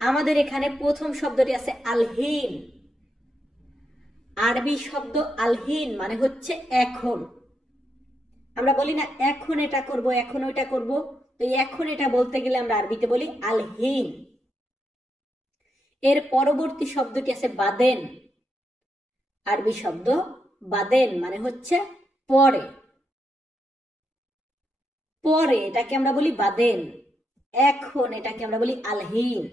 আমাদের এখানে প্রথম শব্দটি আছে আলহিন। আরবি শব্দ আলহিন মানে হচ্ছে এখন। আমরা বলি না এখন এটা করব, এখন ওইটা করব, তো এখন এটা বলতে গেলে আমরা আরবিতে বলি আলহিন। এর পরবর্তী শব্দটি আছে বাদেন। আরবি শব্দ বাদেন মানে হচ্ছে পরে। পরে এটাকে আমরা বলি বাদেন, এখন এটাকে আমরা বলি আলহিন।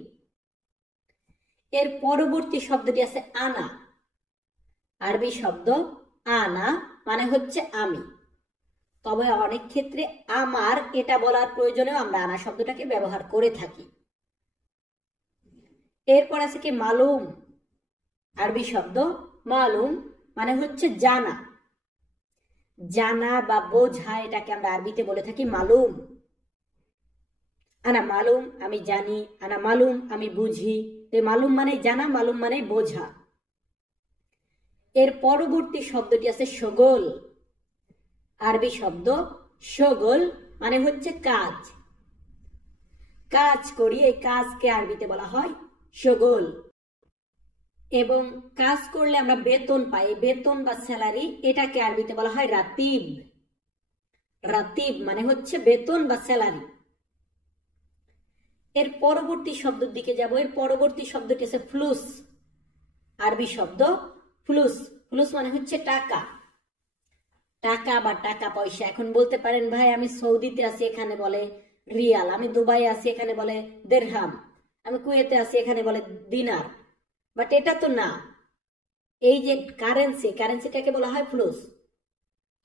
এর পরবর্তী শব্দটি আছে আনা। আরবি শব্দ আনা মানে হচ্ছে আমি, তবে অনেক ক্ষেত্রে আমার এটা বলার প্রয়োজনেও আমরা আনা শব্দটাকে ব্যবহার করে থাকি। এরপর আছে কি মালুম। আরবি শব্দ মালুম মানে হচ্ছে জানা। জানা বা বোঝা এটাকে আমরা আরবিতে বলে থাকি মালুম। আনা মালুম আমি জানি, আনা মালুম আমি বুঝি। মালুম মানে জানা, মালুম মানে বোঝা। এর পরবর্তী শব্দটি আছে শগল। আরবি শব্দ শগল মানে হচ্ছে কাজ। কাজ করি, এই কাজকে আরবিতে বলা হয় শগল। এবং কাজ করলে আমরা বেতন পাই, বেতন বা স্যালারি, এটাকে আরবিতে বলা হয় রাতিব। রাতিব মানে হচ্ছে বেতন বা স্যালারি। এর পরবর্তী শব্দের দিকে যাব। এর পরবর্তী শব্দটি আছে ফ্লুস। আরবি শব্দ ফ্লুস। ফ্লুস মানে হচ্ছে টাকা। টাকা বা টাকা পয়সা। এখন বলতে পারেন ভাই আমি সৌদিতে আছি, এখানে বলে রিয়াল। আমি দুবাই আছি, এখানে বলে দেরহাম। আমি কুয়েতে আছি, এখানে বলে দিনার। বাট এটা তো না। এই যে কারেন্সি, কারেন্সিটাকে বলা হয় ফ্লুস।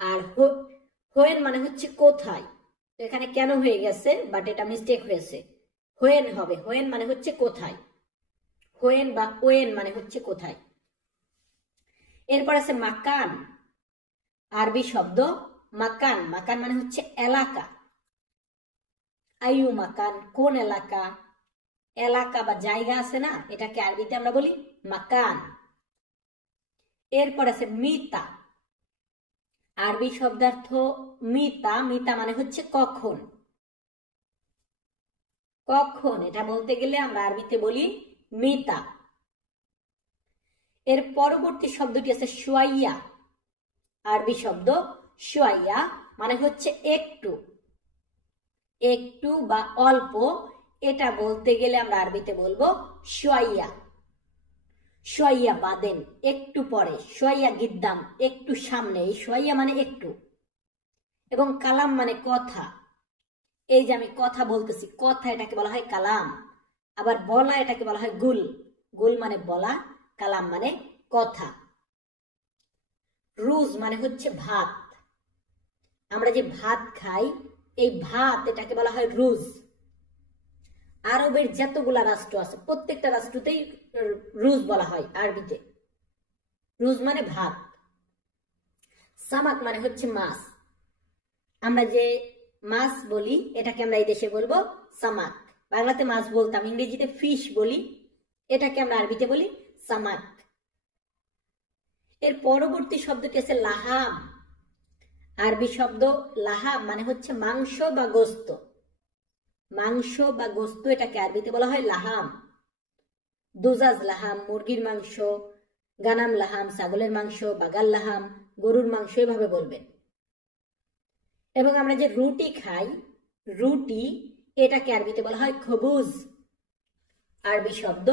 আর হোয়েন মানে হচ্ছে কোথায়। তো এখানে কেন হয়ে গেছে, বাট এটা মিস্টেক হয়েছে, হোয়েন হবে। হোয়েন মানে হচ্ছে কোথায়। হোয়েন বা ওয়েন মানে হচ্ছে কোথায়। এরপর আছে মাকান। আরবি শব্দ মাকান। মাকান মানে হচ্ছে এলাকা। আয়ু মাকান কোন এলাকা। এলাকা বা জায়গা আছে না, এটাকে আরবিতে আমরা বলি মাকান। এরপর আছে মিতা। আরবি শব্দার্থ মিতা। মিতা মানে হচ্ছে কখন। কখন এটা বলতে গেলে আমরা আরবিতে বলি মিতা। এর পরবর্তী শব্দটি আছে শুয়াইয়া। আরবি শব্দ শুয়াইয়া মানে হচ্ছে একটু। একটু বা অল্প, এটা বলতে গেলে আমরা আরবিতে বলবো শুয়াইয়া। শুয়াইয়া বাদেন একটু পরে, শুয়াইয়া গিদ্দাম একটু সামনে। এই শুয়াইয়া মানে একটু। এবং কালাম মানে কথা। এই যে আমি কথা বলতেছি, কথা এটাকে বলা হয় কালাম। আবার বলা এটাকে বলা হয় গুল। গুল মানে বলা, কালাম মানে কথা। রুজ মানে হচ্ছে ভাত। আমরা যে ভাত খাই, এই ভাত এটাকে বলা হয় রুজ। আরবের যতগুলা রাষ্ট্র আছে প্রত্যেকটা রাষ্ট্রতেই রুজ বলা হয় আরবিতে। রুজ মানে ভাত। সামাক মানে হচ্ছে মাছ। আমরা যে মাছ বলি এটাকে আমরা এই দেশে বলবো সামাক। বাংলাতে মাছ বলতাম, ইংরেজিতে ফিশ বলি, এটাকে আমরা আরবিতে বলি সামাক। এর পরবর্তী শব্দটি আছে লাহাম। আরবি শব্দ লাহাম মানে হচ্ছে মাংস বা গোস্ত। মাংস বা গোস্ত এটাকে আরবিতে বলা হয় লাহাম। দুজাজ লাহাম মুরগির মাংস, গানাম লাহাম ছাগলের মাংস, বাগাল লাহাম গরুর মাংস, এভাবে বলবেন। এবং আমরা যে রুটি খাই, রুটি এটাকে আরবিতে বলা হয় খবুজ। আরবি শব্দ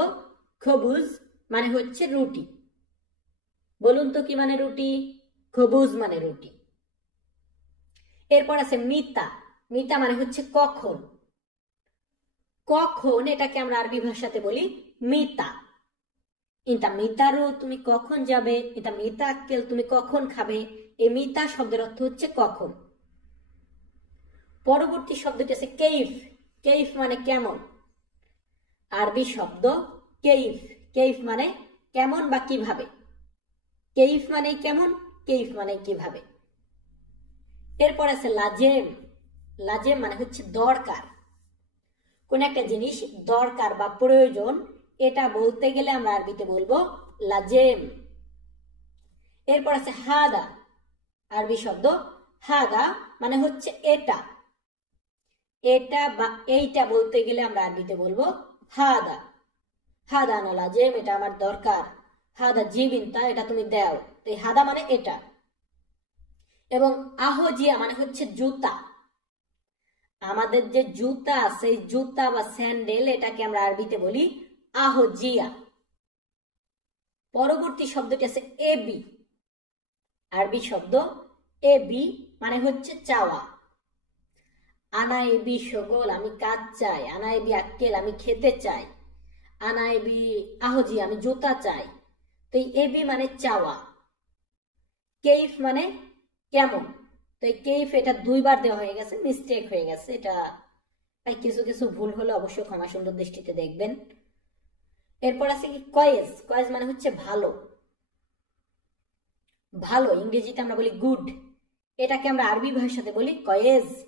খবুজ মানে হচ্ছে রুটি। বলুন তো কি মানে রুটি? খবুজ মানে রুটি। এরপর আছে মিতা। মিতা মানে হচ্ছে কখন। কখন এটাকে আমরা আরবি ভাষাতে বলি মিতা। ইতা মিতারু তুমি কখন যাবে, এটা মিতা আক্কেল তুমি কখন খাবে। এই মিতা শব্দের অর্থ হচ্ছে কখন। পরবর্তী শব্দটি আছে কেইফ। কেইফ মানে কেমন। আরবি শব্দ কেইফ। কেইফ মানে কেমন বা কিভাবে। কেইফ মানে কেমন, কেইফ মানে কিভাবে। এরপর আছে লাজেম। লাজেম মানে হচ্ছে দরকার। কোন একটা জিনিস দরকার বা প্রয়োজন, এটা বলতে গেলে আমরা আরবিতে বলবো লাজেম। এরপর আছে হাদা। আরবি শব্দ হাদা মানে হচ্ছে এটা। এটা বা এইটা বলতে গেলে আমরা আরবিতে বলবো হাদা। হাদা আনা লাজেম, এটা আমার দরকার। হাদা জিবিনতা, এটা তুমি দাও। তো এই হাদা মানে এটা। এবং আহজিয়া মানে হচ্ছে জুতা। আমাদের যে জুতা আছে, এই জুতা বা স্যান্ডেল, এটাকে আমরা আরবিতে বলি আহজিয়া। পরবর্তী শব্দটি আছে এবি। আরবি শব্দ এবি মানে হচ্ছে চাওয়া। আনা এবি সগোল, আমি কাজ চাই। আনা এবি আক্কেল, আমি খেতে চাই। আনা এবি আহজি, আমি জুতা চাই। তো এই এবি মানে চাওয়া। কেইফ মানে কেমন। তো এই কেইফ এটা দুইবার দেওয়া হয়ে গেছে, মিস্টেক হয়ে গেছে। এটা কিছু কিছু ভুল হলে অবশ্যই ক্ষমা সুন্দর দৃষ্টিতে দেখবেন। এরপর আছে কি কয়েস। কয়েস মানে হচ্ছে ভালো। ভালো ইংরেজিতে আমরা বলি গুড, এটাকে আমরা আরবি ভাষাতে বলি কয়েজ।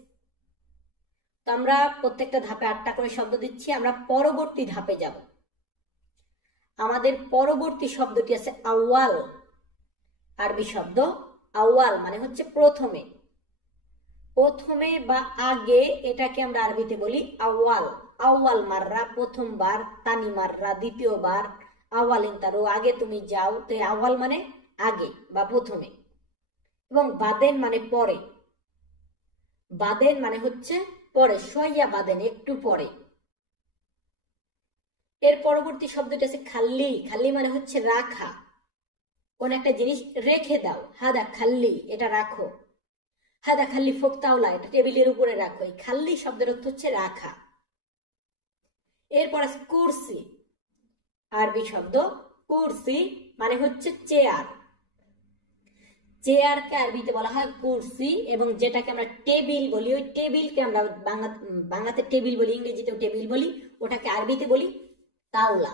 তো আমরা প্রত্যেকটা ধাপে 8টা করে শব্দ দিচ্ছি। আমরা পরবর্তী ধাপে যাব। আমাদের পরবর্তী শব্দটি আছে আউয়াল। আরবি শব্দ আউয়াল মানে হচ্ছে প্রথমে। প্রথমে বা আগে, এটাকে আমরা আরবিতে বলি আউয়াল। আউয়াল মাররা প্রথমবার, তানি মাররা দ্বিতীয়বার, আওয়ালিন তারও আগে তুমি যাও। তো আউয়াল মানে আগে বা প্রথমে। এবং বাদেন মানে পরে। বাদেন মানে হচ্ছে পরে, সইয়া বাদেন একটু পরে। এর পরবর্তী শব্দটি আছে খাল্লি। খাল্লি মানে হচ্ছে রাখা। কোন একটা জিনিস রেখে দাও। হাদা খাল্লি, এটা রাখো। হাদা খাল্লি ফোকতাওলা, এটা টেবিলের উপরে রাখো। এই খাল্লি শব্দের অর্থ হচ্ছে রাখা। এরপর আছে কুরসি। আরবি শব্দ কুরসি মানে হচ্ছে চেয়ার। চেয়ারকে আরবিতে বলা হয় কুরসি। এবং যেটাকে আমরা টেবিল বলি, ওই টেবিলকে আমরা বাংলাতে টেবিল বলি, ইংরেজিতেও টেবিল বলি, ওটাকে আরবিতে বলি তাওলা।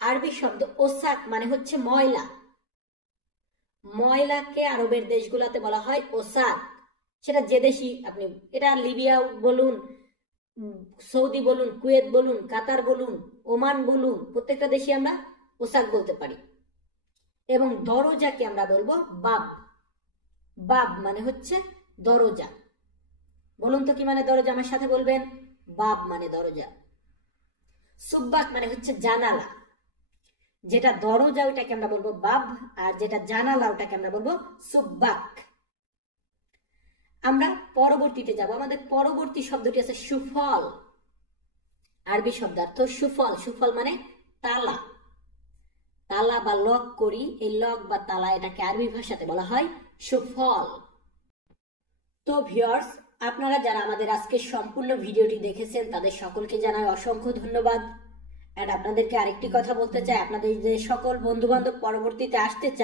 আরবি শব্দ ওসাক মানে হচ্ছে ময়লা। ময়লাকে আরবের দেশগুলোতে বলা হয় ওসাক। সেটা যে দেশই আপনি, এটা লিবিয়া বলুন, সৌদি বলুন, কুয়েত বলুন, কাতার বলুন, ওমান বলুন, প্রত্যেকটা দেশে আমরা ওসাক বলতে পারি। এবং দরজাকে আমরা বলবো বাব। বাব মানে হচ্ছে দরজা। বলুন তো কি মানে দরজা, আমার সাথে বলবেন। বাব মানে দরজা। সুব্বাক মানে হচ্ছে জানালা। যেটা দরজা ওটাকে আমরা বলবো বাব, আর যেটা জানালা ওটাকে আমরা বলবো সুব্বাক। আমরা পরবর্তীতে যাব। আমাদের পরবর্তী শব্দটি আছে সুফল। আরবি শব্দার্থ সুফল। সুফল মানে তালা। তালা বা লক করি, এই লক বা তালা, এটাকে আরবি ভাষাতে বলা হয় সুফল। তো ভিউয়ার্স, আপনারা যারা আমাদের আজকে সম্পূর্ণ ভিডিওটি দেখেছেন তাদের সকলকে জানাই অসংখ্য ধন্যবাদ। এন্ড আপনাদেরকে আরেকটি কথা বলতে চাই, আপনাদের যে সকল বন্ধু বান্ধব পরবর্তীতে আসতে চায়